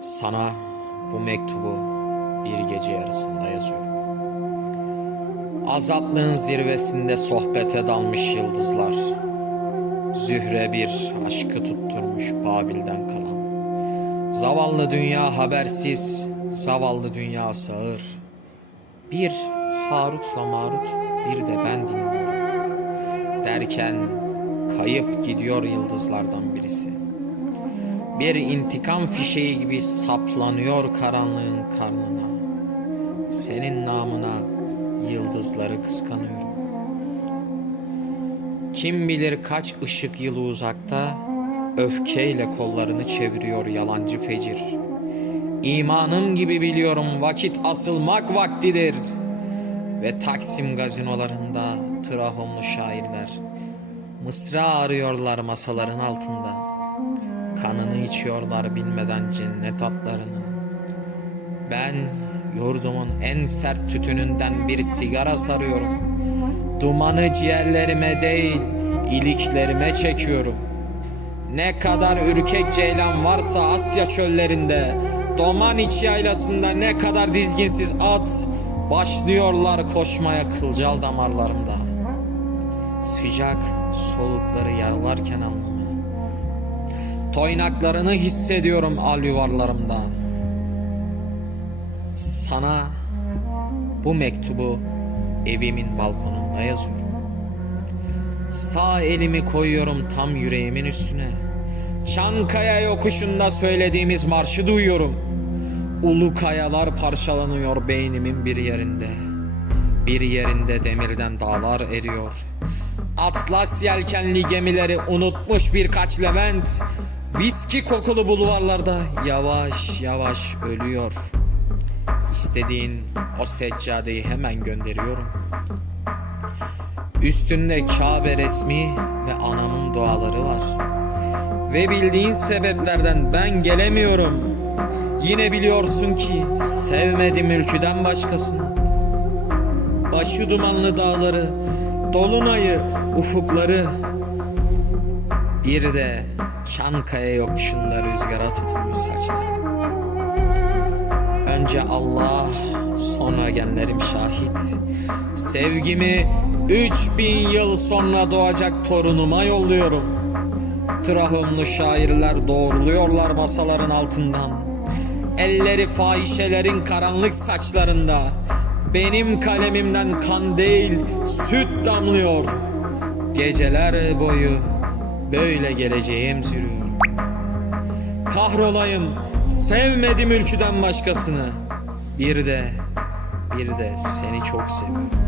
Sana bu mektubu bir gece yarısında yazıyorum. Azaplığın zirvesinde sohbete dalmış yıldızlar. Zühre bir aşkı tutturmuş Babil'den kalan. Zavallı dünya habersiz, zavallı dünya sağır. Bir Harut'la Marut, bir de ben dinliyorum. Derken kayıp gidiyor yıldızlardan birisi. Bir intikam fişeği gibi saplanıyor karanlığın karnına. Senin namına yıldızları kıskanıyorum. Kim bilir kaç ışık yılı uzakta öfkeyle kollarını çeviriyor yalancı fecir. İmanım gibi biliyorum vakit asılmak vaktidir. Ve Taksim gazinolarında trahomlu şairler Mısra arıyorlar masaların altında. Kanını içiyorlar bilmeden cennet atlarını. Ben yurdumun en sert tütününden bir sigara sarıyorum. Dumanı ciğerlerime değil, iliklerime çekiyorum. Ne kadar ürkek ceylan varsa Asya çöllerinde, Domaniç yaylasında ne kadar dizginsiz at, başlıyorlar koşmaya kılcal damarlarımda. Sıcak solukları yaralarken alnımı. Toynaklarını hissediyorum al yuvarlarımda. Sana bu mektubu evimin balkonunda yazıyorum. Sağ elimi koyuyorum tam yüreğimin üstüne. Çankaya yokuşunda söylediğimiz marşı duyuyorum. Ulu kayalar parçalanıyor beynimin bir yerinde. Bir yerinde demirden dağlar eriyor. Atlas yelkenli gemileri unutmuş birkaç Levent. Viski kokulu bulvarlarda yavaş yavaş ölüyor. İstediğin o seccadeyi hemen gönderiyorum. Üstünde Kabe resmi ve anamın duaları var. Ve bildiğin sebeplerden ben gelemiyorum. Yine biliyorsun ki sevmedim ülküden başkasını. Başı dumanlı dağları, dolunayı, ufukları. Bir de Çankaya yokuşunda rüzgara tutulmuş saçları. Önce Allah, sonra genlerim şahit. Sevgimi 3000 yıl sonra doğacak torunuma yolluyorum. Trahımlı şairler doğruluyorlar masaların altından. Elleri fahişelerin karanlık saçlarında. Benim kalemimden kan değil, süt damlıyor. Geceler boyu böyle geleceğim sürüyor. Kahrolayım, sevmedim ülküden başkasını. Bir de, bir de seni çok seviyorum.